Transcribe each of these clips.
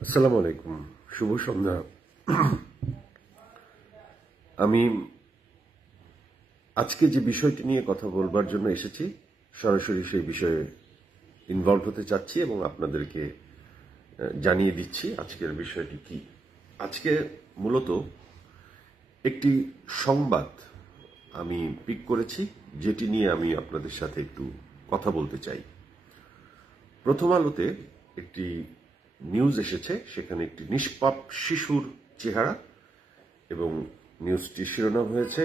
আসসালামু আলাইকুম, শুভ সন্ধ্যা। আমি আজকে যে বিষয়টি নিয়ে কথা বলবার জন্য এসেছি, সরাসরি সেই বিষয়ে ইনভলভ হতে চাচ্ছি এবং আপনাদেরকে জানিয়ে দিচ্ছি আজকের বিষয়টি কি। আজকে মূলত একটি সংবাদ আমি পিক করেছি, যেটি নিয়ে আমি আপনাদের সাথে একটু কথা বলতে চাই। প্রথম আলোতে একটি নিউজ এসেছে, সেখানে একটি নিষ্পাপ শিশুর চেহারা এবং নিউজটি শিরোনাম হয়েছে,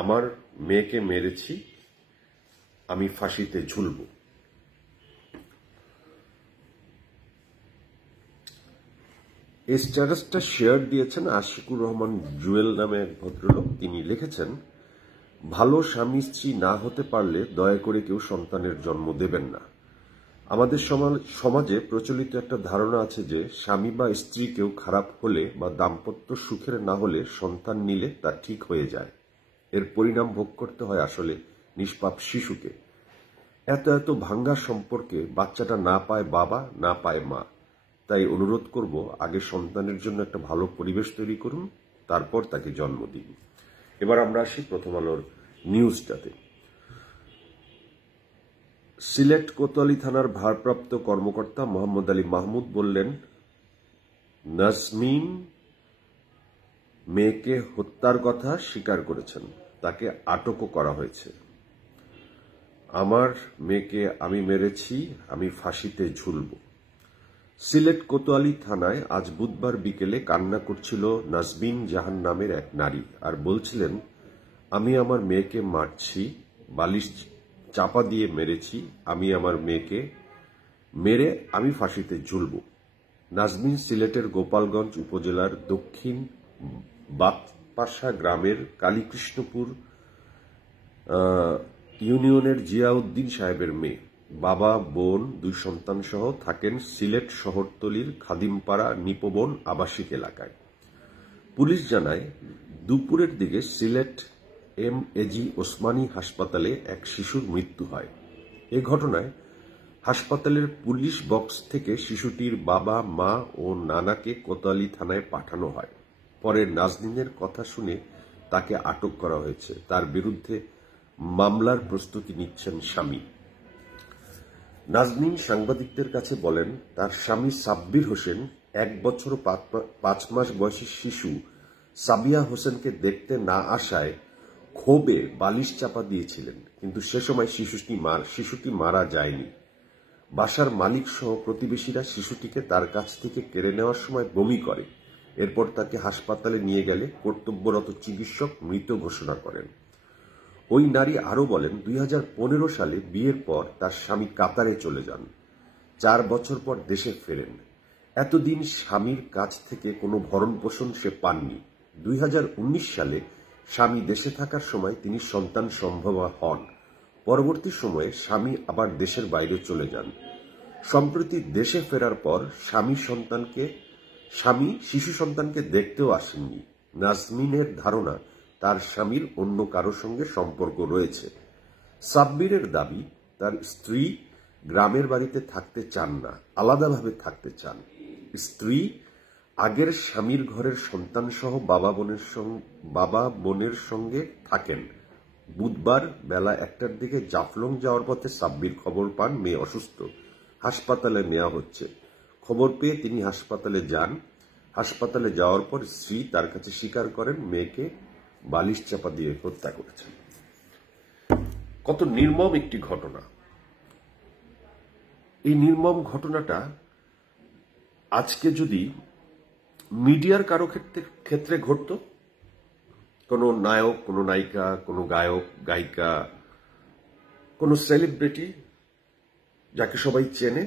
আমার মেয়েকে মেরেছি, আমি ফাঁসিতে ঝুলব। এই স্ট্যাটাসটা শেয়ার দিয়েছেন আশিকুর রহমান জুয়েল নামে এক ভদ্রলোক। তিনি লিখেছেন, ভালো স্বামী স্ত্রী না হতে পারলে দয়া করে কেউ সন্তানের জন্ম দেবেন না। আমাদের সমাজে প্রচলিত একটা ধারণা আছে যে স্বামী বা স্ত্রী কেউ খারাপ হলে বা দাম্পত্য সুখের না হলে সন্তান নিলে তা ঠিক হয়ে যায়। এর পরিণাম ভোগ করতে হয় আসলে নিষ্পাপ শিশুকে। এত ভাঙ্গা সম্পর্কে বাচ্চাটা না পায় বাবা, না পায় মা। তাই অনুরোধ করব, আগে সন্তানের জন্য একটা ভালো পরিবেশ তৈরি করুন, তারপর তাকে জন্ম দিন। এবার আমরা আসি প্রথম আলোর নিউজটাতে। সিলেট কোতোয়ালি থানার ভারপ্রাপ্ত কর্মকর্তা মোহাম্মদ আলী মাহমুদ বললেন, নাজমিন মেয়েকে হত্যার কথা স্বীকার করেছেন, তাকে আটকও করা হয়েছে। আমার মেয়েকে আমি মেরেছি, আমি ফাঁসিতে ঝুলব। সিলেট কোতোয়ালি থানায় আজ বুধবার বিকেলে কান্না করছিল নাজমিন জাহান নামের এক নারী, আর বলছিলেন, আমি আমার মেয়েকে মারছি, বালিশ চাপা দিয়ে মেরেছি, আমি আমার মেয়েকে মেরে আমি ফাঁসিতে ঝুলব। নাজমিন সিলেটের গোপালগঞ্জ উপজেলার দক্ষিণ বাতপাশা গ্রামের কালীকৃষ্ণপুর ইউনিয়নের জিয়াউদ্দিন সাহেবের মেয়ে। বাবা, বোন, দুই সন্তান সহ থাকেন সিলেট শহরতলির খাদিমপাড়া নিপবন আবাসিক এলাকায়। পুলিশ জানায়, দুপুরের দিকে সিলেট এমএজি ওসমানী হাসপাতালে এক শিশুর মৃত্যু হয়। এ ঘটনায় হাসপাতালের পুলিশ বক্স থেকে শিশুটির বাবা, মা ও নানাকে কোতোয়ালি থানায় পাঠানো হয়। পরে নাজনীনের কথা শুনে তাকে আটক করা হয়েছে। তার বিরুদ্ধে মামলার প্রস্তুতি নিচ্ছেন স্বামী। নাজনীন সাংবাদিকদের কাছে বলেন, তার স্বামী সাব্বির হোসেন 1 বছর 5 মাস বয়সী শিশু সাবিয়া হোসেনকে দেখতে না আসায় ক্ষোভে বালিশ চাপা দিয়েছিলেন, কিন্তু সে সময় শিশুটি মারা যায়নি। বাসার মালিক সহ প্রতিবেশীরা শিশুটিকে তার কাছ থেকে কেড়ে নেওয়ার সময় বমি করে। এরপর তাকে হাসপাতালে নিয়ে গেলে কর্তব্যরত চিকিৎসক মৃত ঘোষণা করেন। ওই নারী আরও বলেন, 2015 সালে বিয়ের পর তার স্বামী কাতারে চলে যান। 4 বছর পর দেশে ফেরেন। এতদিন স্বামীর কাছ থেকে কোনো ভরণ পোষণ সে পাননি। 2019 সালে স্বামী দেশে থাকার সময় তিনি সন্তান সম্ভবা হন। পরবর্তী সময়ে স্বামী আবার দেশের বাইরে চলে যান। সম্প্রতি দেশে ফেরার পর স্বামী শিশু সন্তানকে দেখতেও আসেননি। নাজমিনের ধারণা, তার স্বামীর অন্য কারো সঙ্গে সম্পর্ক রয়েছে। সাব্বিরের দাবি, তার স্ত্রী গ্রামের বাড়িতে থাকতে চান না, আলাদাভাবে থাকতে চান। স্ত্রী আগের স্বামীর ঘরের সন্তান সহ বাবা বোনের সঙ্গে থাকেন। বুধবার বেলা 1টার দিকে জাফলং যাওয়ার পথে সাব্বির খবর পান মেয়ে অসুস্থ, হাসপাতালে নেওয়া হচ্ছে। খবর পেয়ে তিনি হাসপাতালে যান। হাসপাতালে যাওয়ার পর স্ত্রী তার কাছে স্বীকার করেন মেয়েকে বালিশ চাপা দিয়ে হত্যা করেছেন। কত নির্মম একটি ঘটনা! এই নির্মম ঘটনাটা আজকে যদি মিডিয়ার কারো ক্ষেত্রে ঘটত, কোনো নায়ক, কোনো নায়িকা, কোনো গায়ক গায়িকা, কোনো সেলিব্রিটি যাকে সবাই চেনে,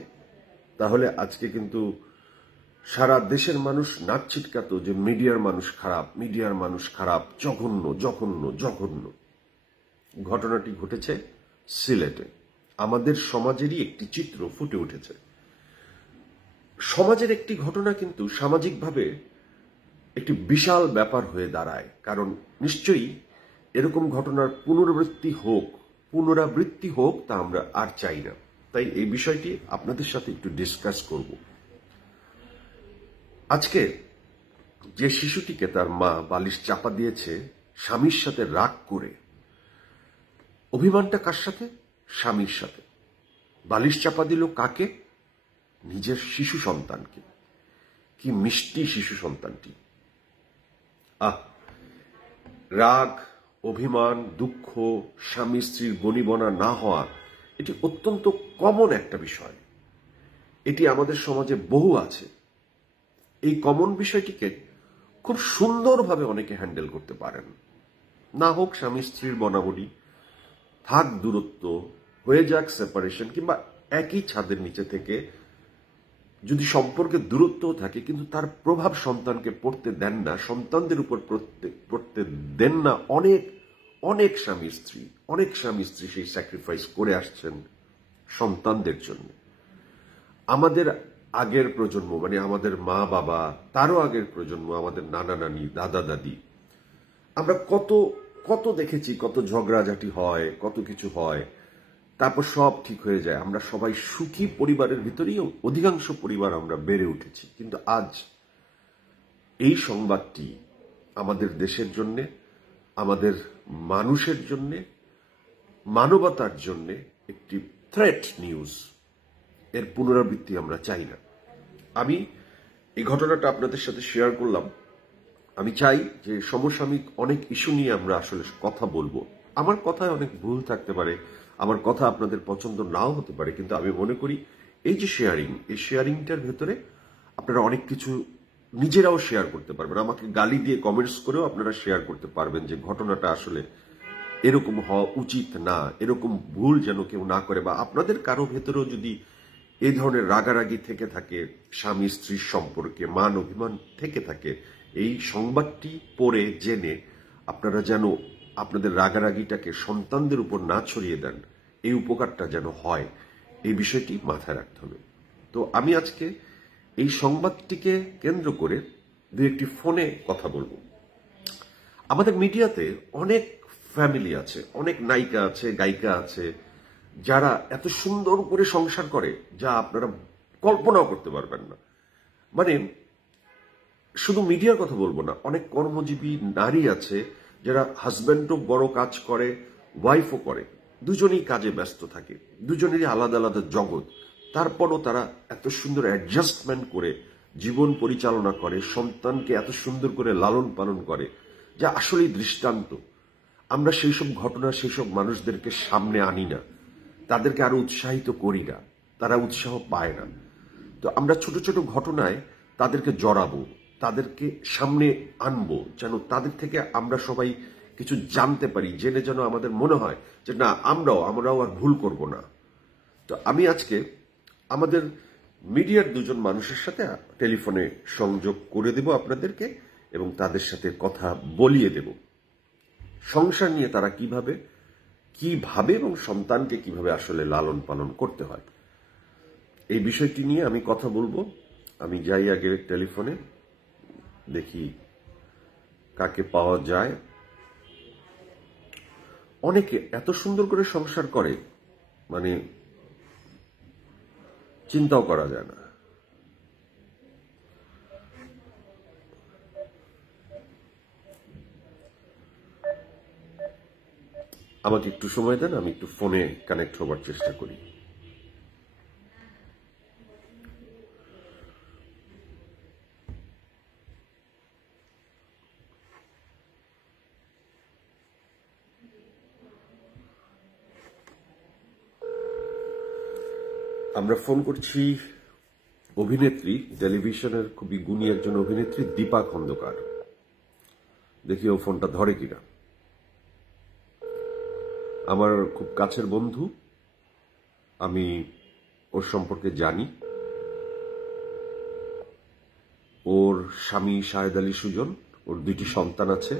তাহলে আজকে কিন্তু সারা দেশের মানুষ নাক ছিটকাতো যে মিডিয়ার মানুষ খারাপ, মিডিয়ার মানুষ খারাপ, জঘন্য জঘন্য জঘন্য। ঘটনাটি ঘটেছে সিলেটে। আমাদের সমাজেরই একটি চিত্র ফুটে উঠেছে। সমাজের একটি ঘটনা কিন্তু সামাজিকভাবে একটি বিশাল ব্যাপার হয়ে দাঁড়ায়, কারণ নিশ্চয়ই এরকম ঘটনার পুনরাবৃত্তি হোক তা আমরা আর চাই না। তাই এই বিষয়টি আপনাদের সাথে একটু ডিসকাস করব। আজকে যে শিশুটিকে তার মা বালিশ চাপা দিয়েছে স্বামীর সাথে রাগ করে, অভিমানটা কার সাথে? স্বামীর সাথে। বালিশ চাপা দিল কাকে? নিজের শিশু সন্তানকে। কি মিষ্টি শিশু সন্তানটি! রাগ, অভিমান, দুঃখ, স্বামী স্ত্রীর বনিবনা না হওয়া, এটি অত্যন্ত কমন একটা বিষয়। এটি আমাদের সমাজে বহু আছে। এই কমন বিষয়টিকে খুব সুন্দরভাবে অনেকে হ্যান্ডেল করতে পারেন। না হোক স্বামী স্ত্রীর বনাবনি, থাক দূরত্ব, হয়ে যাক সেপারেশন, কিংবা একই ছাদের নিচে থেকে যদি সম্পর্কে দূরত্ব থাকে কিন্তু তার প্রভাব সন্তানকে পড়তে দেন না, সন্তানদের উপর পড়তে দেন না। অনেক অনেক স্বামী স্ত্রী সেই স্যাক্রিফাইস করে আসছেন সন্তানদের জন্য। আমাদের আগের প্রজন্ম, মানে আমাদের মা বাবা, তারও আগের প্রজন্ম, আমাদের নানা নানি, দাদা দাদি, আমরা কত কত দেখেছি, কত ঝগড়াঝাটি হয়, কত কিছু হয়, তারপর সব ঠিক হয়ে যায়। আমরা সবাই সুখী পরিবারের ভিতরেই অধিকাংশ পরিবার আমরা বেড়ে উঠেছি। কিন্তু আজ এই সংবাদটি আমাদের দেশের জন্য, আমাদের মানুষের জন্য, মানবতার জন্য একটি থ্রেট নিউজ। এর পুনরাবৃত্তি আমরা চাই না। আমি এই ঘটনাটা আপনাদের সাথে শেয়ার করলাম। আমি চাই যে সমসাময়িক অনেক ইস্যু নিয়ে আমরা আসলে কথা বলবো। আমার কথায় অনেক ভুল থাকতে পারে, আমার কথা আপনাদের পছন্দ নাও হতে পারে, কিন্তু আমি মনে করি এই যে শেয়ারিং, এই শেয়ারিংটার ভেতরে আপনারা অনেক কিছু নিজেরাও শেয়ার করতে পারবেন। আমাকে গালি দিয়ে কমেন্টস করেও আপনারা শেয়ার করতে পারবেন যে ঘটনাটা আসলে এরকম হওয়া উচিত না, এরকম ভুল যেন কেউ না করে। বা আপনাদের কারো ভেতরেও যদি এই ধরনের রাগারাগি থেকে থাকে, স্বামী স্ত্রীর সম্পর্কে মান অভিমান থেকে থাকে, এই সংবাদটি পড়ে জেনে আপনারা যেন আপনাদের রাগারাগিটাকে সন্তানদের উপর না ছড়িয়ে দেন, এই উপকারটা যেন হয়, এই বিষয়টি মাথায় রাখতে হবে। তো আমি আজকে এই সংবাদটিকে কেন্দ্র করে দু একটি ফোনে কথা বলবো। আমাদের মিডিয়াতে অনেক ফ্যামিলি আছে, অনেক নায়িকা আছে, গায়িকা আছে, যারা এত সুন্দর করে সংসার করে যা আপনারা কল্পনাও করতে পারবেন না। মানে শুধু মিডিয়ার কথা বলবো না, অনেক কর্মজীবী নারী আছে যারা হাজব্যান্ডও বড় কাজ করে, ওয়াইফও করে, দুজনেই কাজে ব্যস্ত থাকে, দুজনেরই আলাদা আলাদা জগৎ, তারপরও তারা এত সুন্দর অ্যাডজাস্টমেন্ট করে জীবন পরিচালনা করে, সন্তানকে এত সুন্দর করে লালন পালন করে, যা আসলেই দৃষ্টান্ত। আমরা সেই সব ঘটনা, সেই সব মানুষদেরকে সামনে আনি না, তাদেরকে আরো উৎসাহিত করি না, তারা উৎসাহ পায় না। তো আমরা ছোট ছোট ঘটনায় তাদেরকে জড়াবো, তাদেরকে সামনে আনবো, যেন তাদের থেকে আমরা সবাই কিছু জানতে পারি, জেনে যেন আমাদের মনে হয় যে না, আমরাও আর ভুল করব না। তো আমি আজকে আমাদের মিডিয়ার দুজন মানুষের সাথে টেলিফোনে সংযোগ করে দেব আপনাদেরকে, এবং তাদের সাথে কথা বলিয়ে দেব সংসার নিয়ে তারা কিভাবে এবং সন্তানকে কিভাবে আসলে লালন পালন করতে হয়, এই বিষয়টি নিয়ে আমি কথা বলবো। আমি যাই আগে টেলিফোনে, দেখি কাকে পাওয়া যায়। অনেকে এত সুন্দর করে সংসার করে, মানে চিন্তাও করা যায় না। আমাকে একটু সময় দেন, আমি একটু ফোনে কানেক্ট হবার চেষ্টা করি। আমরা ফোন করছি অভিনেত্রী, টেলিভিশনের খুবই গুণী একজন অভিনেত্রী দীপা খন্দকার। দেখি ও ফোনটা ধরে কিনা। আমার খুব কাছের বন্ধু, আমি ওর সম্পর্কে জানি। ওর স্বামী শাহেদ আলী সুজন, ওর 2টি সন্তান আছে।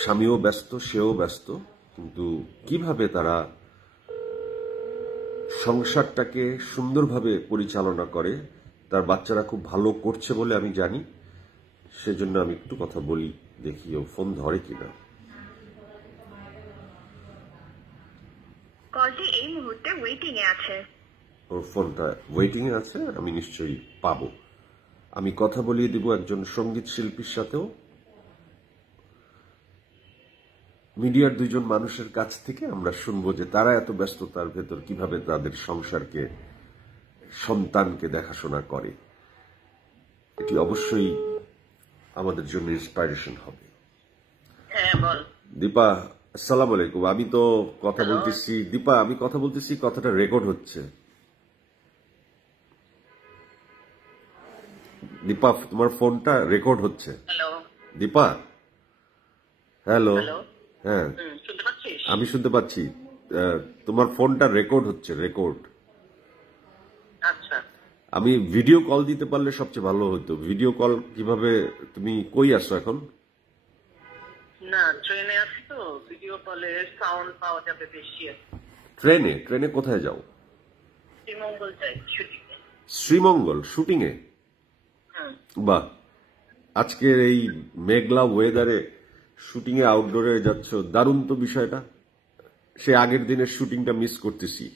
স্বামীও ব্যস্ত, সেও ব্যস্ত, কিন্তু কিভাবে তারা সংসারটাকে সুন্দরভাবে পরিচালনা করে, তার বাচ্চারা খুব ভালো করছে বলে আমি জানি। সেজন্য আমি একটু কথা বলি, দেখি ও ফোন ধরে কিনা। কলটি এই মুহূর্তে ওয়েটিং এ আছে। ওর ফোনটা ওয়েটিং এ আছে, আমি নিশ্চয়ই পাবো। আমি কথা বলিয়ে দিব একজন সঙ্গীত শিল্পীর সাথেও, মিডিয়ার দুইজন মানুষের কাছ থেকে আমরা শুনবো যে তারা এত ব্যস্ততার ভেতর কিভাবে তাদের সংসারকে, সন্তানকে দেখাশোনা করে। এটি অবশ্যই আমাদের জন্য ইন্সপাইরেশন হবে। দীপা, আসসালামু আলাইকুম। আমি তো কথা বলতেছি, দীপা আমি কথা বলতেছি, কথাটা রেকর্ড হচ্ছে। দীপা, তোমার ফোনটা রেকর্ড হচ্ছে। দীপা, হ্যালো। হ্যাঁ, আমি শুনতে পাচ্ছি। তোমার ফোনটা রেকর্ড হচ্ছে, রেকর্ড। আমি ভিডিও কল দিতে পারলে সবচেয়ে ভালো হতো। ভিডিও কল কিভাবে? তুমি কই আসছো এখন? না, ট্রেনে আছি তো, ভিডিও কলে সাউন্ড পাওয়া যাবে বেশি। ট্রেনে? ট্রেনে কোথায় যাও? শ্রীমঙ্গল যাই শুটিং। শ্রীমঙ্গল শুটিং এ? বাহ, আজকের এই মেঘলা ওয়েদারে শুটিং এ আউটডোরে যাচ্ছ, দারুণ তো বিষয়টা। সে আগের দিনের শুটিংটা মিস করতেছি।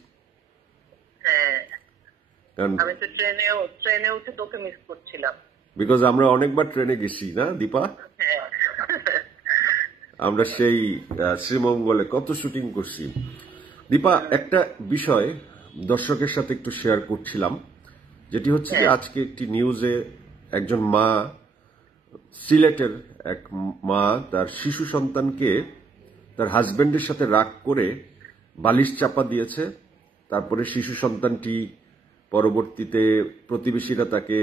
আমি তো ট্রেনে উঠে তোকে মিস করছিলাম। বিকজ আমরা অনেকবার ট্রেনে গেছি না দীপা? আমরা সেই শ্রীমঙ্গলে কত শুটিং করছি। দীপা, একটা বিষয় দর্শকের সাথে একটু শেয়ার করছিলাম, যেটি হচ্ছে যে আজকে একটি নিউজে একজন মা, সিলেটের এক মা তার শিশু সন্তানকে তার হাজবেন্ডের সাথে রাগ করে বালিশ চাপা দিয়েছে। তারপরে শিশু সন্তানটি পরবর্তীতে প্রতিবেশীরা তাকে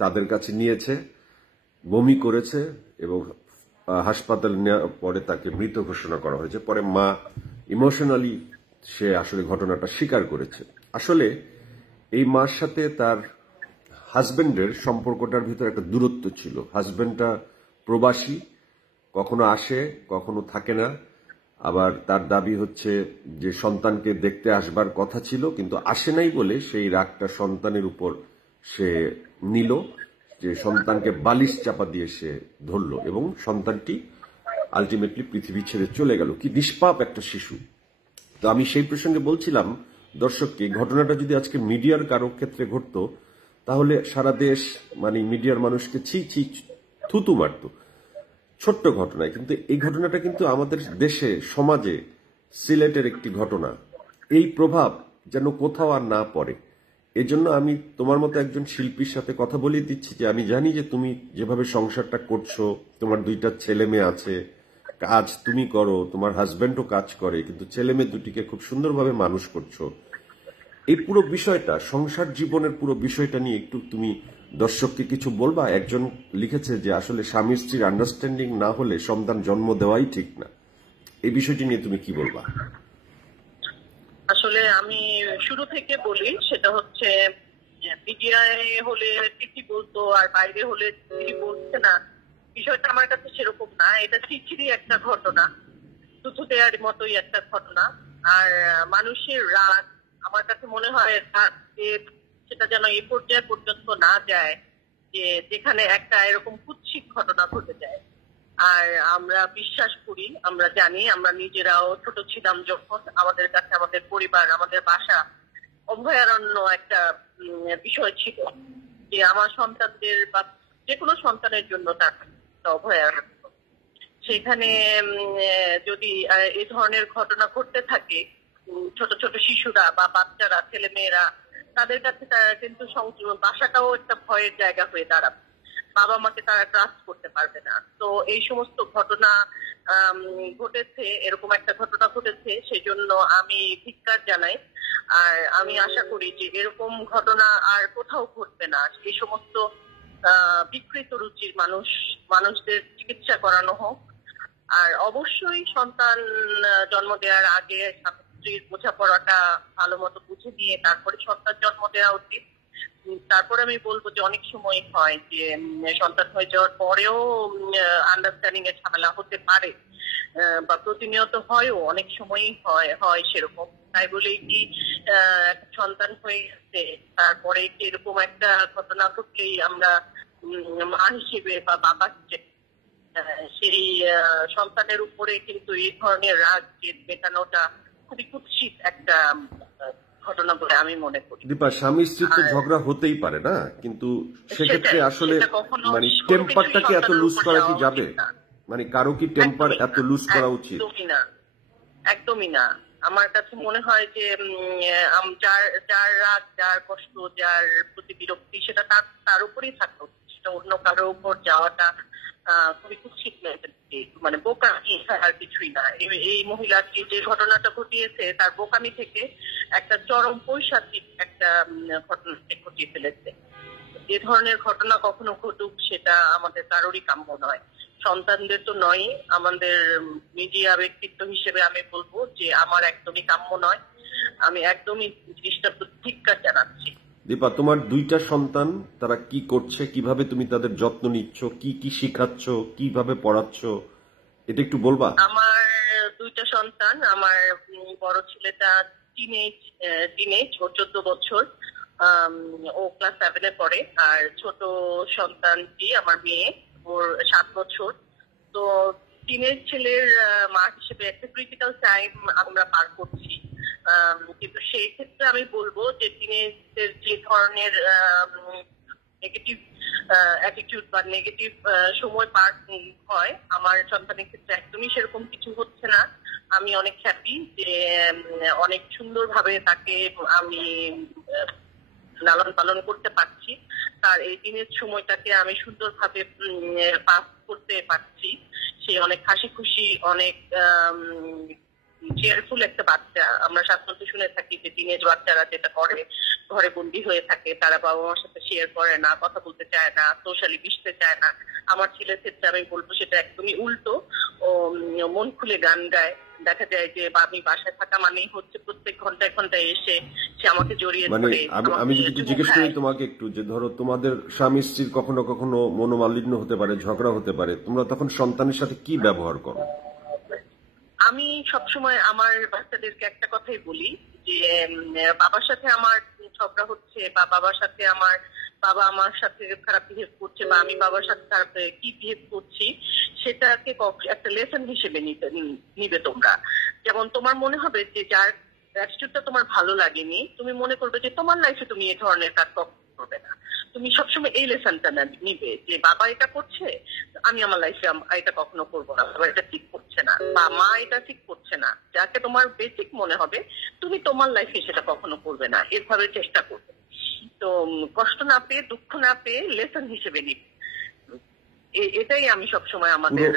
তাদের কাছে নিয়েছে, বমি করেছে এবং হাসপাতালে নেওয়ার পরে তাকে মৃত ঘোষণা করা হয়েছে। পরে মা ইমোশনালি সে আসলে ঘটনাটা স্বীকার করেছে। আসলে এই মার সাথে তার হাজবেন্ডের সম্পর্কটার ভিতরে একটা দূরত্ব ছিল। হাজবেন্ডটা প্রবাসী, কখনো আসে কখনো থাকে না। আবার তার দাবি হচ্ছে যে সন্তানকে দেখতে আসবার কথা ছিল কিন্তু আসে নাই বলে সেই রাগটা সন্তানের উপর সে নিল, যে সন্তানকে বালিশ চাপা দিয়ে সে ধরল এবং সন্তানটি আলটিমেটলি পৃথিবী ছেড়ে চলে গেল। কি নিষ্পাপ একটা শিশু। তো আমি সেই প্রসঙ্গে বলছিলাম দর্শককে, ঘটনাটা যদি আজকে মিডিয়ার কারো ক্ষেত্রে ঘটতো তাহলে সারা দেশ মানে মিডিয়ার মানুষকে ছি ছি থুতু মারত। ছোট্ট ঘটনায় কিন্তু এই ঘটনাটা কিন্তু আমাদের দেশে, সমাজে, সিলেটের একটি ঘটনা, এই প্রভাব যেন কোথাও আর না পড়ে। এজন্য আমি তোমার মতো একজন শিল্পীর সাথে কথা বলিয়ে দিচ্ছি যে আমি জানি যে তুমি যেভাবে সংসারটা করছো, তোমার দুইটা ছেলে মেয়ে আছে, কাজ তুমি করো, তোমার হাজবেন্ডও কাজ করে, কিন্তু ছেলে মেয়ে দুটিকে খুব সুন্দরভাবে মানুষ করছো। এই পুরো বিষয়টা, সংসার জীবনের পুরো বিষয়টা নিয়ে একটু তুমি দর্শককে কিছু বলবা? একজন লিখেছে যে আসলে স্বামী স্ত্রীর আন্ডারস্ট্যান্ডিং না হলে সন্তান জন্ম দেওয়াই ঠিক না। এই বিষয়টি নিয়ে তুমি কি বলবা? আসলে আমি শুরু থেকে বলি, সেটা হচ্ছে মিডিয়ায় হলে চিঠি বলতো আর বাইরে হলে চিঠি বলছে না, বিষয়টা আমার কাছে সেরকম না। এটা চিঠিরই একটা ঘটনা, থুতু দেওয়ার মতোই একটা ঘটনা। আর মানুষের রাগ আমার কাছে মনে হয় সেটা যেন এই পর্যায়ে পর্যন্ত না যায় যে যেখানে একটা এরকম কুৎসিত ঘটনা ঘটে যায়। আর আমরা বিশ্বাস করি, আমরা জানি, আমরা নিজেরাও ছোট ছিলাম যখন, আমাদের কাছে আমাদের পরিবার, আমাদের বাসা অভয়ারণ্য একটা বিষয় ছিল, যে আমার সন্তানদের বা যে কোনো সন্তানের জন্য তার অভয়ারণ্য। সেখানে যদি এই ধরনের ঘটনা ঘটতে থাকে, ছোট ছোট শিশুরা বা বাচ্চারা, ছেলে মেয়েরা, তাদের কাছে তারা কিন্তু বাসাটাও একটা ভয়ের জায়গা হয়ে দাঁড়াবে। বাবা মাকে তারা ট্রাস্ট করতে পারবে না। তো এই সমস্ত ঘটনা ঘটেছে, এরকম একটা ঘটনা ঘটেছে, সেই জন্য আমি ধিক্কার জানাই। আর আমি আশা করি যে এরকম ঘটনা আর কোথাও ঘটবে না। এই সমস্ত বিকৃত রুচির মানুষদের চিকিৎসা করানো হোক। আর অবশ্যই সন্তান জন্ম দেওয়ার আগে স্বামী স্ত্রীর বোঝাপড়াটা ভালো মতো বুঝে নিয়ে তারপরে সন্তান জন্ম দেওয়া উচিত। তারপর আমি বলবো যে অনেক সময় হয় যে সন্তান হয়ে যাওয়ার পরেও আন্ডারস্ট্যান্ডিং এর ঝামেলা হতে পারে, বা প্রতিনিয়ত হয়ও, অনেক সময়ই হয় সেরকম। তাই বলেই কি সন্তান হয়ে গেছে তারপরে এরকম একটা ঘটনা ঘটলেই আমরা মা হিসেবে বা বাবা হিসেবে সেই সন্তানের উপরে কিন্তু এই ধরনের রাগ মেটানোটা খুবই কুৎসিত একটা ঘটনা বলে আমি মনে করি। দীপা, স্বামী স্ত্রীর তো ঝগড়া হতেই পারে না, কিন্তু সেক্ষেত্রে আসলে মানে টেম্পারটাকে এত লুজ করা কি যাবে? মানে কারো কি টেম্পার এত লুজ করা উচিত? একদমই না। আমার কাছে মনে হয় যে যার রাগ, যার কষ্ট, যার প্রতি বিরক্তি, সেটা তার উপরেই থাকতো, সেটা অন্য কারো উপর যাওয়াটা খুবই কুৎসিত, মানে বোকামি আর কিছুই না। এই মহিলাটি যে ঘটনাটা ঘটিয়েছে তার বোকামি থেকে একটা চরম পৈশাচিক একটা ঘটনা ঘটিয়ে ফেলেছে। এ ধরনের ঘটনা কখনো ঘটুক সেটা আমাদের কারোরই কাম্য নয়, সন্তানদের তো নয়। আমাদের মিডিয়া ব্যক্তিত্ব হিসেবে আমি বলবো যে আমার একদমই কাম্য নয়। আমি একদমই জিনিসটা ধিক্কার জানাচ্ছি। দীপা, তোমার 2টা সন্তান, তারা কি করছে, কিভাবে তুমি তাদের যত্ন নিচ্ছ, কি কি শিখাচ্ছ, কিভাবে পড়াচ্ছ, এটা একটু বলবা? আমার 2টা সন্তান। আমার বড় ছেলেটা টিনেজ, ওর 14 বছর, ও ক্লাস 7-এ পড়ে। আর ছোট সন্তানটি আমার মেয়ে, ওর 7 বছর। তো টিনেজ ছেলের মা হিসেবে একটা ক্রিটিক্যাল টাইম আমরা পার করছি। কিন্তু সেই ক্ষেত্রে আমি বলবো যে টিনেজদের যে ধরনের নেগেটিভ অ্যাটিটিউড বা নেগেটিভ সময় পার হয়, আমার সন্তানের ক্ষেত্রে একদমই সেরকম কিছু হচ্ছে না। আমি অনেক হ্যাপি যে অনেক সুন্দরভাবে তাকে আমি লালন পালন করতে পারছি। তার এই দিনের সময়টাকে আমি সুন্দরভাবে পাস করতে পারছি। সে অনেক হাসি খুশি, অনেক চেয়ারফুল একটা বাচ্চা। আমরা সাধারণত শুনে থাকি যে টিনেজ বাচ্চারা যেটা করে, ঘরে বন্দী হয়ে থাকে, তারা বাবা মার সাথে শেয়ার করে না, কথা বলতে চায় না, সোশ্যালি মিশতে চায় না। আমার ছেলের ক্ষেত্রে আমি বলবো সেটা একদমই উল্টো। ও মন খুলে গান গায়। দেখা যায় যে আমি বাসায় থাকা মানেই হচ্ছে প্রত্যেক ঘন্টায় ঘন্টায় এসে সে আমাকে জড়িয়ে ধরে। আমি যদি জিজ্ঞেস করি তোমাকে একটু, যে ধরো তোমাদের স্বামী স্ত্রীর কখনো কখনো মনোমালিন্য হতে পারে, ঝগড়া হতে পারে, তোমরা তখন সন্তানের সাথে কি ব্যবহার করো? আমি সবসময় আমার বাচ্চাদেরকে একটা কথাই বলি যে বাবার সাথে আমার ঝগড়া হচ্ছে বা বাবা আমার সাথে খারাপ বিহেভ করছে বা আমি বাবার সাথে খারাপ কি বিহেভ করছি, সেটাকে একটা লেসন হিসেবে নিবে তোমরা। যেমন তোমার মনে হবে যে যার অ্যাটিটিউডটা তোমার ভালো লাগেনি, তুমি মনে করবে যে তোমার লাইফে তুমি এই ধরনের কাজ করবে না। তুমি সবসময় এই লেসনটা নিবে যে বাবা এটা করছে, আমি আমার লাইফে এটা কখনো করবো না, বাবা এটা ঠিক করছে না বা মা এটা ঠিক করছে না। যাকে তোমার বেসিক মনে হবে তুমি তোমার লাইফে সেটা কখনো করবে না, এভাবে চেষ্টা করবে। তো কষ্ট না পেয়ে, দুঃখ না পেয়ে লেসন হিসেবে নিবে। এটাই আমি সবসময় আমাদের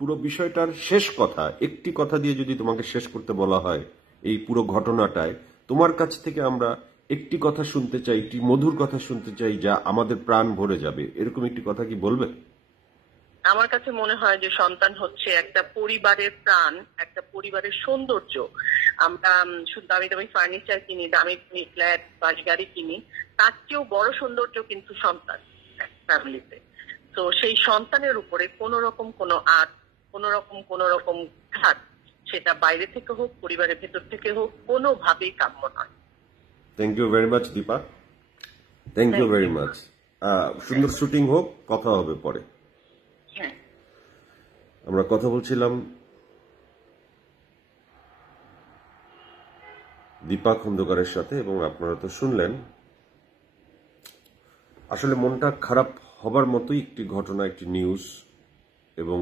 পুরো বিষয়টার শেষ কথা, একটি কথা দিয়ে যদি তোমাকে শেষ করতে বলা হয় এই পুরো ঘটনাটায়, তোমার কাছ থেকে আমরা একটি কথা শুনতে চাই, একটি মধুর কথা শুনতে চাই যা আমাদের প্রাণ ভরে যাবে, এরকম একটি কথা কি বলবে? আমার কাছে মনে হয় যে সন্তান হচ্ছে একটা পরিবারের প্রাণ, একটা পরিবারের সৌন্দর্য। আমরা দামি দামি ফার্নিচার কিনি, দামি ফ্ল্যাট, বাড়ি গাড়ি কিনি, তার চেয়েও বড় সৌন্দর্য কিন্তু সন্তান ফ্যামিলিতে। তো সেই সন্তানের উপরে কোন রকম কোন রকম ঘাত, সেটা বাইরে থেকে হোক, পরিবারের ভেতর থেকে হোক, কোনোভাবেই কাম্য নয়। Thank you very much Dipa, thank you very much. সুন্দর শুটিং হোক, কথা হবে পরে। আমরা কথা বলছিলাম দীপা খন্দকারের সাথে, এবং আপনারা তো শুনলেন। আসলে মনটা খারাপ হবার মতোই একটি ঘটনা, একটি নিউজ, এবং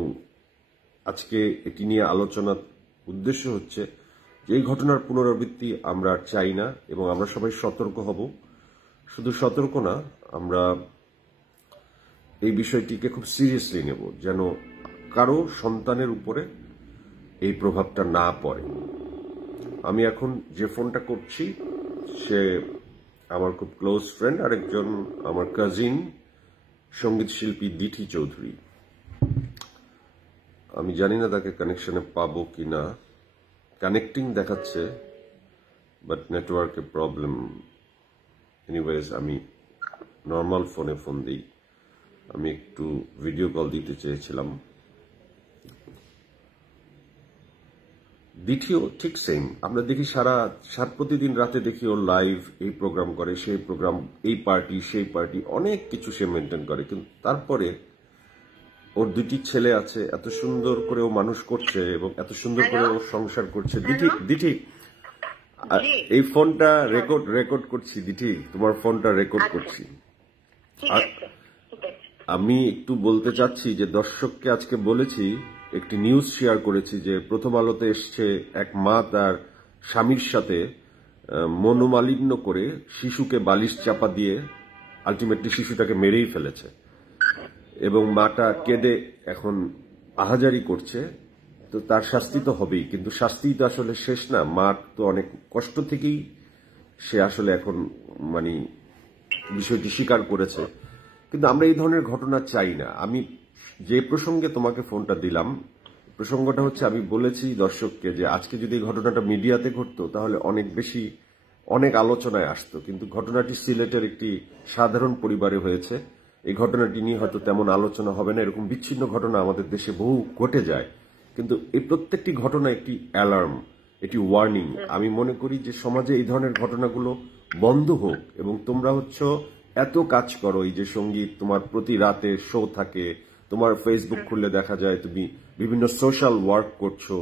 আজকে এটি নিয়ে আলোচনার উদ্দেশ্য হচ্ছে যে এই ঘটনার পুনরাবৃত্তি আমরা চাই না, এবং আমরা সবাই সতর্ক হব। শুধু সতর্ক না, আমরা এই বিষয়টিকে খুব সিরিয়াসলি নেব, যেন কারো সন্তানের উপরে এই প্রভাবটা না পড়ে। আমি এখন যে ফোনটা করছি সে আমার খুব ক্লোজ ফ্রেন্ড, আরেকজন আমার কাজিন সঙ্গীত শিল্পী দিঠি চৌধুরী। আমি জানি না তাকে কানেকশনে পাবো কিনা, কানেক্টিং দেখাচ্ছে বাট নেটওয়ার্কে প্রবলেম। এনিওয়েজ, আমি নর্মাল ফোনে ফোন দিই। আমি একটু ভিডিও কল দিতে চেয়েছিলাম। দিঠিও ঠিক সেম, আমরা দেখি সারা প্রতিদিন রাতে দেখি ওর লাইভ, এই প্রোগ্রাম করে, সেই প্রোগ্রাম, এই পার্টি, সেই পার্টি, অনেক কিছু সে মেনটেন করে। কিন্তু তারপরে ওর 2টি ছেলে আছে, এত সুন্দর করে ও মানুষ করছে এবং এত সুন্দর করে ও সংসার করছে। দিঠি, জি এই ফোনটা রেকর্ড করছি দিদি, তোমার ফোনটা রেকর্ড করছি। ঠিক আছে ঠিক আছে। আমি একটু বলতে চাচ্ছি যে দর্শককে আজকে বলেছি, একটি নিউজ শেয়ার করেছি যে প্রথম আলোতে এসছে এক মা তার স্বামীর সাথে মনোমালিন্য করে শিশুকে বালিশ চাপা দিয়ে আলটিমেটলি শিশুটাকে মেরেই ফেলেছে এবং মাটা কেঁদে এখন আহাজারি করছে। তো তার শাস্তি তো হবেই, কিন্তু শাস্তি তো আসলে শেষ না। মা তো অনেক কষ্ট থেকেই সে আসলে এখন মানে বিষয়টি স্বীকার করেছে, কিন্তু আমরা এই ধরনের ঘটনা চাই না। আমি যে প্রসঙ্গে তোমাকে ফোনটা দিলাম, প্রসঙ্গটা হচ্ছে আমি বলেছি দর্শককে যে আজকে যদি এই ঘটনাটা মিডিয়াতে ঘটতো তাহলে অনেক আলোচনায় আসতো, কিন্তু ঘটনাটি সিলেটের একটি সাধারণ পরিবারে হয়েছে। এই ঘটনাটি নিয়ে হয়তো তেমন আলোচনা হবে না। এরকম বিচ্ছিন্ন ঘটনা আমাদের দেশে বহু ঘটে যায়, কিন্তু এই প্রত্যেকটি ঘটনা একটি অ্যালার্ম, এটি ওয়ার্নিং। আমি মনে করি যে সমাজে এই ধরনের ঘটনাগুলো বন্ধ হোক। এবং তোমরা হচ্ছে এত কাজ করো, এই যে সঙ্গীত, তোমার প্রতি রাতে শো থাকে, তোমার ফেসবুক খুললে দেখা যায় তুমি বিভিন্ন সোশ্যাল ওয়ার্ক করছো,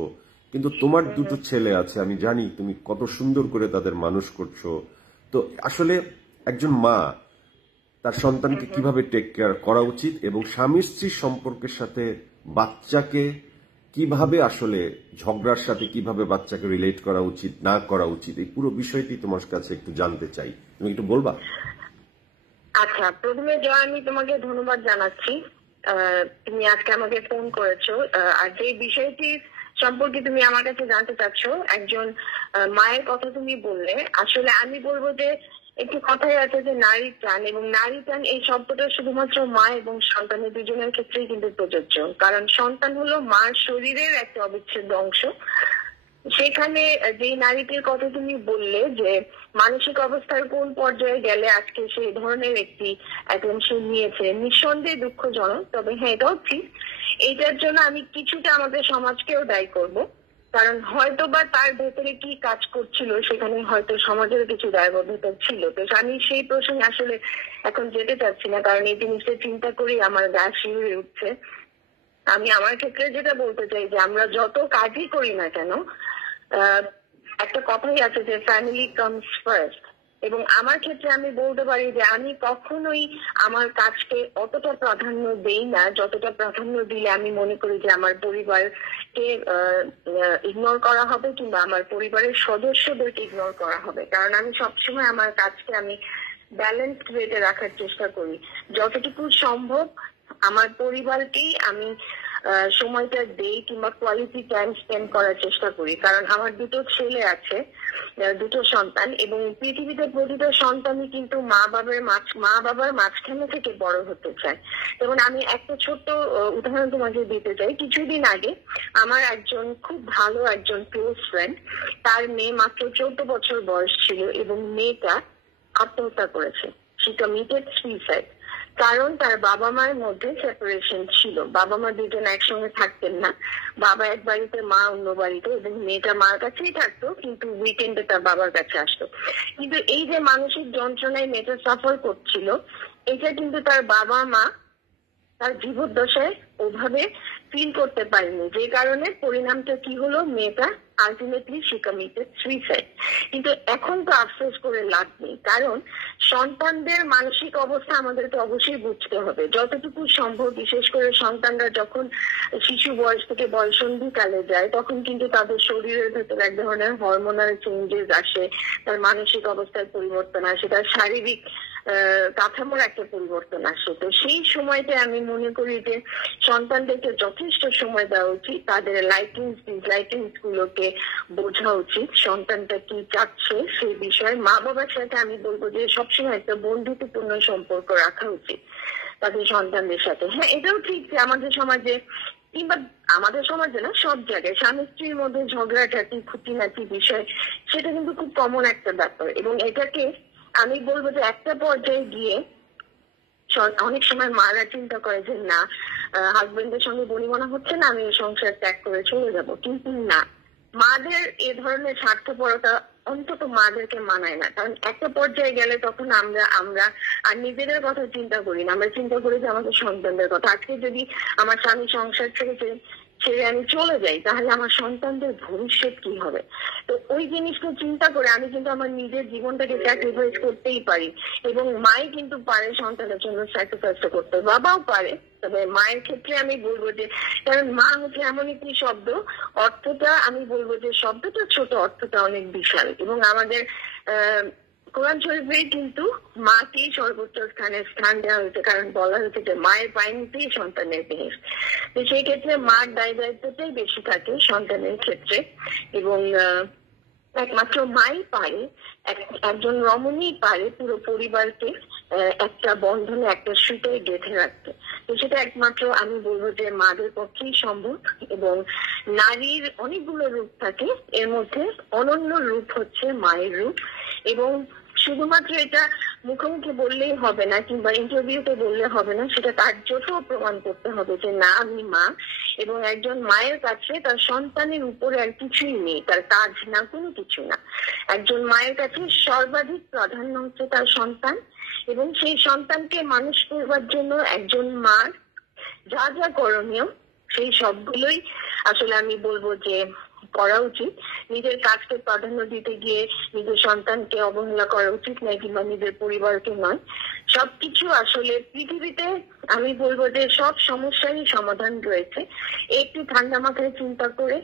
কিন্তু তোমার দুটো ছেলে আছে, আমি জানি তুমি কত সুন্দর করে তাদের মানুষ করছো। তো আসলে একজন মা তার সন্তানকে কিভাবে টেক কেয়ার করা উচিত এবং স্বামী স্ত্রীর সম্পর্কের সাথে বাচ্চাকে কিভাবে আসলে ঝগড়ার সাথে কিভাবে বাচ্চাকে রিলেট করা উচিত না করা উচিত, এই পুরো বিষয়টি তোমার কাছে একটু জানতে চাই। তুমি একটু বলবা? আচ্ছা, প্রথমে জয় আমি তোমাকে ধন্যবাদ জানাচ্ছি। তুমি আজকে আমাকে ফোন করেছো, আর যে বিষয়টি সম্পর্কে তুমি আমার কাছে জানতে চাচ্ছ, একজন মায়ের কথা তুমি বললে। আসলে আমি বলবো যে একটি কথাই আছে যে নারী প্রাণ, এবং নারী প্রাণ এই শব্দটা শুধুমাত্র মা এবং সন্তানের দুজনের ক্ষেত্রেই কিন্তু প্রযোজ্য। কারণ সন্তান হলো মার শরীরের একটা অবিচ্ছেদ্য অংশ। সেখানে যে নারীটির কথা তুমি বললে যে মানসিক অবস্থার কোন পর্যায়ে গেলে আজকে সেই ধরনের একটি অ্যাটেনশন নিয়েছে, নিঃসন্দেহে দুঃখজনক। তবে হ্যাঁ, এটাও ঠিক, এইটার জন্য আমি কিছুটা আমাদের সমাজকেও দায়ী করব। কারণ হয়তো বা তার ভেতরে কি কাজ করছিল সেখানে হয়তো সমাজের কিছু দায়বদ্ধতা ছিল। তো আমি সেই প্রসঙ্গে আসলে এখন যেতে চাচ্ছি না, কারণ এই জিনিসটা চিন্তা করেই আমার গা শিউরে উঠছে। আমি আমার ক্ষেত্রে যেটা বলতে চাই যে আমরা যত কাজই করি না কেন, একটা কথাই আছে যে ফ্যামিলি কামস ফার্স্ট। এবং আমার ক্ষেত্রে আমি বলতে পারি যে আমি কখনোই আমার কাজকে অতটা প্রাধান্য দেই না যতটা প্রাধান্য দিলে আমি মনে করি যে আমার পরিবারকে ইগনোর করা হবে কিংবা আমার পরিবারের সদস্যদেরকে ইগনোর করা হবে। কারণ আমি সবসময় আমার কাজকে আমি ব্যালেন্সড ওয়েতে রাখার চেষ্টা করি। যতটুকু সম্ভব আমার পরিবারকেই আমি সময়টা দেই কিংবা কোয়ালিটি টাইম স্পেন্ড করার চেষ্টা করি। কারণ আমার দুটো ছেলে আছে, দুটো সন্তান, এবং পৃথিবীতে প্রতিটা সন্তানই কিন্তু মা বাবার মাঝখানে থেকে বড় হতে চায়। যেমন আমি একটা ছোট্ট উদাহরণ তোমাকে দিতে চাই। কিছুদিন আগে আমার একজন খুব ভালো একজন ক্লোজ ফ্রেন্ড, তার মেয়ে মাত্র 14 বছর বয়স ছিল এবং মেয়েটা আত্মহত্যা করেছে। She committed suicide. কারণ তার বাবা মায়ের মধ্যে সেপারেশন ছিল। বাবা মা দুজন একসঙ্গে থাকতেন না, বাবা এক বাড়িতে মা অন্য বাড়িতে, এবং মেয়েটা মার কাছেই থাকতো কিন্তু উইকেন্ডে তার বাবার কাছে আসতো। কিন্তু এই যে মানসিক যন্ত্রণায় মেয়েটা সাফার করছিল, এটা কিন্তু তার বাবা মা তার জীবদ্দশায় ওভাবে ফিল করতে পারেনি, যে কারণে পরিণামটা কি হলো, মেয়েটা আলটিমেটলি শি কমিটেড সুইসাইড। কিন্তু এখন তো আফসোস করে লাভ নেই, কারণ সন্তানদের মানসিক অবস্থা আমাদেরকে অবশ্যই বুঝতে হবে যতটুকু সম্ভব। বিশেষ করে সন্তানরা যখন শিশু বয়স থেকে বয়সন্ধি কালে যায়, তখন কিন্তু তাদের শরীরের ভেতর এক ধরনের হরমোনাল চেঞ্জেস আসে, তার মানসিক অবস্থার পরিবর্তন আসে, তার শারীরিক কাঠামোর একটা পরিবর্তন আসে। তো সেই সময়টা আমি মনে করি যে সন্তানদেরকে যথেষ্ট সময় দেওয়া উচিত, তাদের লাইকিংস ডিসলাইকিংস গুলোকে বোঝা উচিত, সন্তানটা কি চাচ্ছে সেই বিষয়ে। মা বাবার সাথে আমি বলবো যে সবসময় একটা বন্ধুত্বপূর্ণ সম্পর্ক রাখা উচিত তাদের সন্তানদের সাথে। হ্যাঁ, এটাও ঠিক যে আমাদের সমাজে, কিংবা আমাদের সমাজে না, সব জায়গায় স্বামী স্ত্রীর মধ্যে ঝগড়াঝাটি খুঁটিনাটি বিষয় সেটা কিন্তু খুব কমন একটা ব্যাপার। এবং এটাকে আমি বলবো যে একটা পর্যায়ে গিয়ে অনেক সময় মারা চিন্তা করে যে না, হাজবেন্ডের সঙ্গে বনিবনা হচ্ছে না, আমি এই সংসার ত্যাগ করে চলে যাব। কিন্তু না, মাদের এ ধরনের স্বার্থপরতা অন্তত মাদেরকে মানায় না। কারণ একটা পর্যায়ে গেলে তখন আমরা আর নিজেদের কথা চিন্তা করি না, আমরা চিন্তা করি যে আমাদের সন্তানদের কথা। আজকে যদি আমার স্বামী সংসার ছেড়ে ছেড়ে আমি চলে যাই, তাহলে আমার সন্তানদের ভবিষ্যৎ কি হবে? তো ওই জিনিসটা চিন্তা করে আমি কিন্তু আমার নিজের জীবনটাকে স্যাক্রিফাইস করতেই পারি, এবং মাই কিন্তু পারে সন্তানের জন্য স্যাক্রিফাইস করতে, বাবাও পারে। তবে মায়ের ক্ষেত্রে আমি বলবো যে, কারণ মা হচ্ছে এমন একটি শব্দ, অর্থটা আমি বলবো যে শব্দটা ছোট, অর্থটা অনেক বিশাল। এবং আমাদের কোরআন শরীফে কিন্তু মাকেই সর্বোচ্চ স্থান দেওয়া হয়েছে, কারণ বলা হয়েছে যে মায়ের পায়ে নিতেই সন্তানের দেশ। তো সেই ক্ষেত্রে মার দায় দায়িত্বটাই বেশি থাকে সন্তানের ক্ষেত্রে, এবং একমাত্র মাই পারে, একজন রমণী পারে পুরো পরিবারকে একটা বন্ধনে, একটা সুতোয় গেঁথে রাখতে। তো সেটা একমাত্র আমি বলবো যে মাদের পক্ষেই সম্ভব। এবং নারীর অনেকগুলো রূপ থাকে, এর মধ্যে অনন্য রূপ হচ্ছে মায়ের রূপ। এবং শুধুমাত্র এটা মুখোমুখি বললেই হবে না, কিংবা ইন্টারভিউতে বললে হবে না, সেটা কার্যত প্রমাণ করতে হবে যে না, আমি মা। এবং একজন মায়ের কাছে তার সন্তানের উপরে আর কিছুই নেই, তার কাজ না, কোনো কিছু না। একজন মায়ের কাছে সর্বাধিক প্রাধান্য হচ্ছে তার সন্তান, এবং সেই সন্তানকে মানুষ করবার জন্য একজন মার যা যা করণীয় সেই সবগুলোই আসলে আমি বলবো যে করা উচিত। নিজের কাজকে প্রাধান্য দিতে গিয়ে নিজের সন্তানকে অবহেলা করা উচিত নয়, কিংবা নিজের পরিবারকে নয়। সবকিছু আসলে পৃথিবীতে আমি বলবো যে সব সমস্যারই সমাধান রয়েছে। একটু ঠান্ডা মাথায় চিন্তা করে,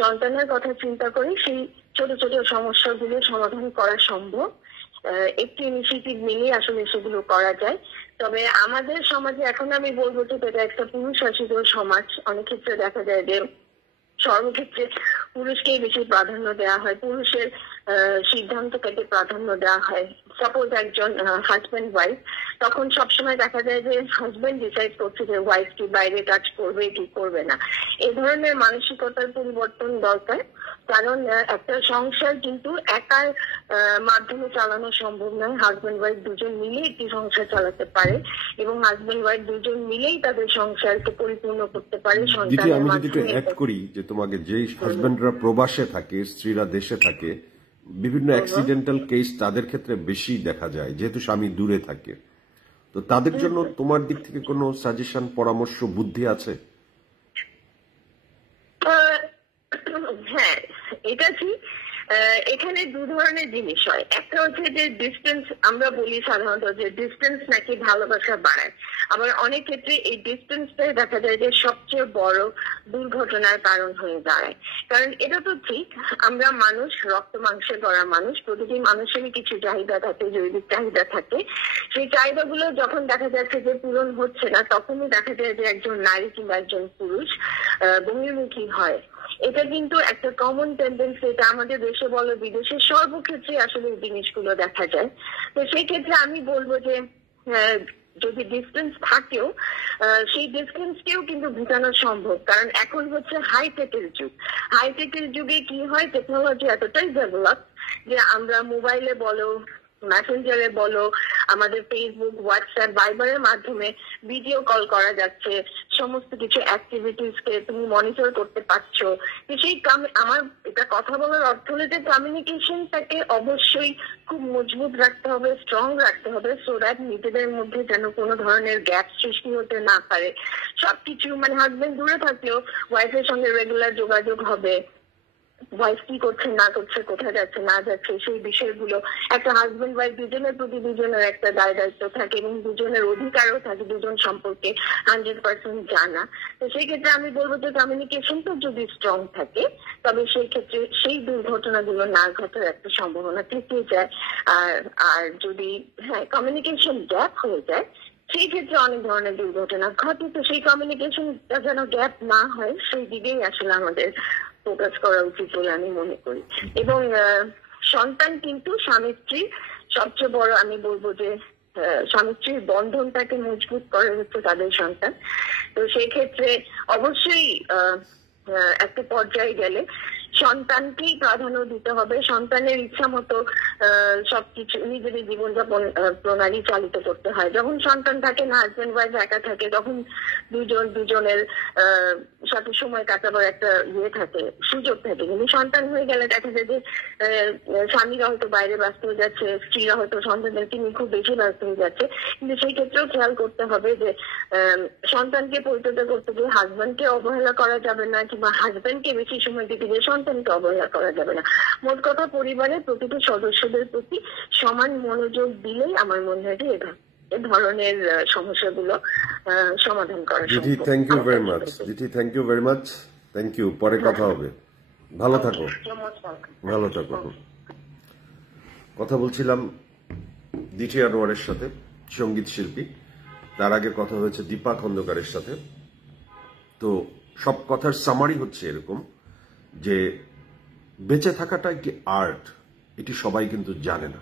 সন্তানের কথা চিন্তা করে সেই ছোট ছোট সমস্যাগুলো সমাধান করা সম্ভব। একটু ইনিশিয়েটিভ নিয়ে আসলে সেগুলো করা যায়। তবে আমাদের সমাজে এখন আমি বলবো যে এটা একটা পুরুষ শাসিত সমাজ। অনেক ক্ষেত্রে দেখা যায় যে সর্বক্ষেত্রে পুরুষকেই বেশি প্রাধান্য দেওয়া হয়, পুরুষের সিদ্ধান্তকে প্রাধান্য দেওয়া হয়। সাপোজ একজন হাজবেন্ড ওয়াইফ, তখন সবসময় দেখা যায় যে হাজবেন্ড ডিসাইড করছে যে ওয়াইফ কি বাইরে কাজ করবে কি করবে না। এই ধরনের মানসিকতার পরিবর্তন দরকার, কারণ একটা সংসার কিন্তু একার মাধ্যমে চালানো সম্ভব নয়। হাজবেন্ড ওয়াইফ দুজন মিলে একটি সংসার চালাতে পারে, এবং হাজবেন্ড ওয়াইফ দুজন মিলেই তাদের সংসারকে পরিপূর্ণ করতে পারে সন্তানের আমি যদি মাধ্যমে। অ্যাড করি যে তোমাকে, যেই হাজবেন্ডরা প্রবাসে থাকে, স্ত্রীরা দেশে থাকে, বিভিন্ন অ্যাক্সিডেন্টাল কেস তাদের ক্ষেত্রে বেশি দেখা যায়, যেহেতু স্বামী দূরে থাকে। তো তাদের জন্য তোমার দিক থেকে কোনো সাজেশন, পরামর্শ, বুদ্ধি আছে? হ্যাঁ, এটা কি, এখানে দু ধরনের জিনিস হয়। একটা হচ্ছে যে ডিস্টেন্স, আমরা বলি সাধারণত যে ডিস্টেন্স নাকি ভালোবাসা বাড়ায়। আবার অনেক ক্ষেত্রে এই ডিস্টেন্সটাই দেখা যায় যে সবচেয়ে বড় দুর্ঘটনার কারণ হয়ে দাঁড়ায়। কারণ এটা তো ঠিক, আমরা মানুষ, রক্ত মাংসে গড়া মানুষ, প্রতিটি মানুষেরই কিছু চাহিদা থাকে, জৈবিক চাহিদা থাকে। সেই চাহিদাগুলো যখন দেখা যাচ্ছে যে পূরণ হচ্ছে না, তখনই দেখা যায় যে একজন নারী কিংবা একজন পুরুষ বহির্মুখী হয়। এটা কিন্তু একটা কমন টেন্ডেন্সি, এটা আমাদের দেশে বলো বিদেশে সর্বক্ষেত্রে আসলে এই জিনিসগুলো দেখা যায়। তো সেই ক্ষেত্রে আমি বলবো যে যদি ডিস্টেন্স থাকেও, সেই ডিস্টেন্সকেও কিন্তু ঘুচানো সম্ভব। কারণ এখন হচ্ছে হাইটেকের যুগ। হাইটেকের যুগে কি হয়, টেকনোলজি এতটাই ডেভেলপ যে আমরা মোবাইলে বলো, মেসেঞ্জারে বলো, আমাদের ফেসবুক, হোয়াটসঅ্যাপ, ভাইবারের মাধ্যমে ভিডিও কল করা যাচ্ছে, সমস্ত কিছু অ্যাক্টিভিটিস কে তুমি মনিটর করতে পারছো। সেই আমার এটা কথা বলার অর্থ হলো যে কমিউনিকেশনটাকে অবশ্যই খুব মজবুত রাখতে হবে, স্ট্রং রাখতে হবে, সো দ্যাট নিজেদের মধ্যে যেন কোনো ধরনের গ্যাপ সৃষ্টি হতে না পারে। সবকিছু মানে হাজবেন্ড দূরে থাকলেও ওয়াইফের সঙ্গে রেগুলার যোগাযোগ হবে, ওয়াইফ কি করছে না করছে, কোথায় যাচ্ছে না যাচ্ছে, সেই বিষয়গুলো একটা হাজবেন্ড ওয়াইফ দুজনের প্রতি দুজনের একটা দায় দায়িত্ব থাকে, এবং দুজনের অধিকারও থাকে দুজন সম্পর্কে 100% জানা। তো সেই ক্ষেত্রে আমি বলবো যে কমিউনিকেশনটা যদি স্ট্রং থাকে, তবে সেই ক্ষেত্রে সেই দুর্ঘটনাগুলো না ঘটার একটা সম্ভাবনা থেকে যায়। আর যদি কমিউনিকেশন গ্যাপ হয়ে যায়, সেই ক্ষেত্রে অনেক ধরনের দুর্ঘটনা ঘটে। তো সেই কমিউনিকেশনটা যেন গ্যাপ না হয়, সেই দিকেই আসলে আমাদের ফোকাস করা উচিত বলে আমি মনে করি। এবং সন্তান কিন্তু স্বামী স্ত্রীর সবচেয়ে বড়, আমি বলবো যে স্বামী স্ত্রীর বন্ধনটাকে মজবুত করে হচ্ছে তাদের সন্তান। তো সেই ক্ষেত্রে অবশ্যই একটা পর্যায়ে গেলে সন্তানকেই প্রাধান্য দিতে হবে, সন্তানের ইচ্ছা মতো সবকিছু নিজেদের জীবনযাপন প্রণালী চালিত করতে হয়। যখন সন্তান থাকে না, হাজবেন্ড ওয়াইফ একা থাকে, তখন দুজনের সাথে সময় কাটাবার একটা থাকে, সুযোগ থাকে। কিন্তু সন্তান হয়ে গেলে দেখা যায় যে স্বামীরা হয়তো বাইরে ব্যস্ত হয়ে যাচ্ছে, স্ত্রীরা হয়তো সন্তানদেরকে নিয়ে খুব বেশি ব্যস্ত হয়ে যাচ্ছে। কিন্তু সেই ক্ষেত্রেও খেয়াল করতে হবে যে সন্তানকে পরিচর্যা করতে গিয়ে হাজবেন্ডকে অবহেলা করা যাবে না, কিংবা হাজবেন্ডকে বেশি সময় দিতে গিয়ে সন্তানকে অবহেলা করা যাবে না। মোট কথা, পরিবারের প্রতিটি সদস্যদের প্রতি সমান মনোযোগ দিলেই আমার মনে হয় যে এ ধরনের সমস্যাগুলো সমাধান করা সম্ভব। থ্যাংক ইউ ভেরি মাচ দিদি, thank you very much, thank you. পরে কথা হবে, ভালো থাকো, ভালো থাকো। কথা বলছিলাম দিঠি আনোয়ারের সাথে, সঙ্গীত শিল্পী। তার আগে কথা হয়েছে দীপা খন্দকারের সাথে। তো সব কথার সামারি হচ্ছে এরকম যে বেঁচে থাকাটা একটি আর্ট, এটি সবাই কিন্তু জানে না।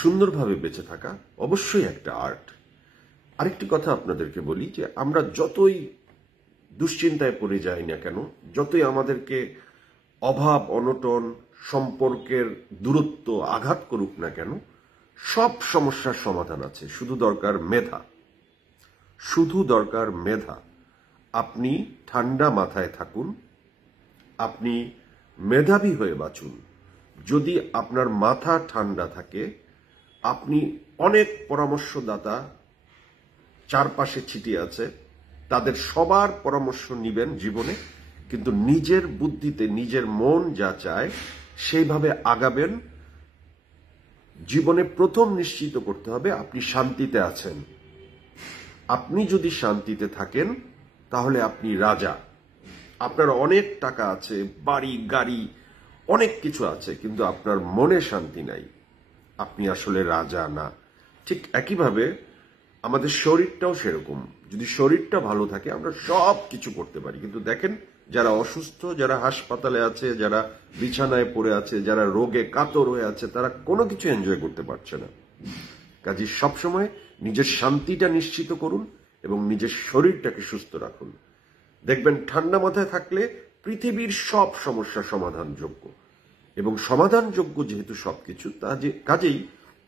সুন্দরভাবে বেঁচে থাকা অবশ্যই একটা আর্ট। আরেকটি কথা আপনাদেরকে বলি যে আমরা যতই দুশ্চিন্তায় পড়ে যাই না কেন, যতই আমাদেরকে অভাব অনটন, সম্পর্কের দূরত্ব আঘাত করুক না কেন, সব সমস্যার সমাধান আছে। শুধু দরকার মেধা, শুধু দরকার মেধা। আপনি ঠান্ডা মাথায় থাকুন, আপনি মেধাবী হয়ে বাঁচুন। যদি আপনার মাথা ঠান্ডা থাকে, আপনি অনেক পরামর্শদাতা চারপাশে ছিটিয়ে আছে, তাদের সবার পরামর্শ নিবেন জীবনে, কিন্তু নিজের বুদ্ধিতে নিজের মন যা চায় সেইভাবে আগাবেন। জীবনে প্রথম নিশ্চিত করতে হবে আপনি শান্তিতে আছেন। আপনি যদি শান্তিতে থাকেন তাহলে আপনি রাজা। আপনার অনেক টাকা আছে, বাড়ি গাড়ি অনেক কিছু আছে, কিন্তু আপনার মনে শান্তি নাই, আপনি আসলে রাজা না। ঠিক একইভাবে আমাদের শরীরটাও সেরকম। যদি শরীরটা ভালো থাকে আমরা সব কিছু করতে পারি, কিন্তু দেখেন যারা অসুস্থ, যারা হাসপাতালে আছে, যারা বিছানায় পড়ে আছে, যারা রোগে কাতর হয়ে আছে, তারা কোনো কিছু এনজয় করতে পারছে না। কাজে সবসময় নিজের শান্তিটা নিশ্চিত করুন এবং নিজের শরীরটাকে সুস্থ রাখুন। দেখবেন ঠান্ডা মাথায় থাকলে পৃথিবীর সব সমস্যা সমাধানযোগ্য, এবং সমাধানযোগ্য যেহেতু সবকিছু, কাজেই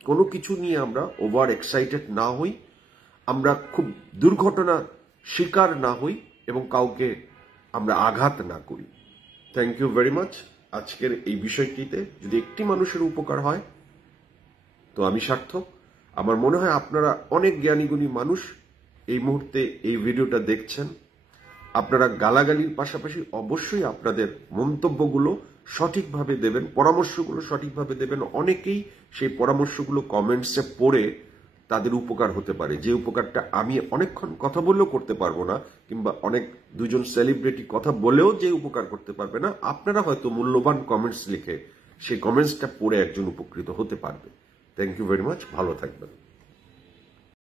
কোনো কিছু নিয়ে আমরা ওভার এক্সাইটেড না হই, আমরা খুব দুর্ঘটনা শিকার না হই, এবং কাউকে আমরা আঘাত না করি। Thank you very much. আজকের এই বিষয়টিতে যদি একটি মানুষের উপকার হয় তো আমি সার্থক। আমার মনে হয় আপনারা অনেক জ্ঞানীগুণী মানুষ এই মুহূর্তে এই ভিডিওটা দেখছেন। আপনারা গালাগালির পাশাপাশি অবশ্যই আপনাদের মন্তব্যগুলো সঠিকভাবে দেবেন, পরামর্শগুলো সঠিকভাবে দেবেন। অনেকেই সেই পরামর্শগুলো কমেন্টসে পড়ে তাদের উপকার হতে পারে, যে উপকারটা আমি অনেকক্ষণ কথা বললেও করতে পারবো না, কিংবা অনেক দুজন সেলিব্রিটি কথা বলেও যে উপকার করতে পারবে না, আপনারা হয়তো মূল্যবান কমেন্টস লিখে সেই কমেন্টসটা পড়ে একজন উপকৃত হতে পারবে। থ্যাংক ইউ ভেরি মাচ, ভালো থাকবেন।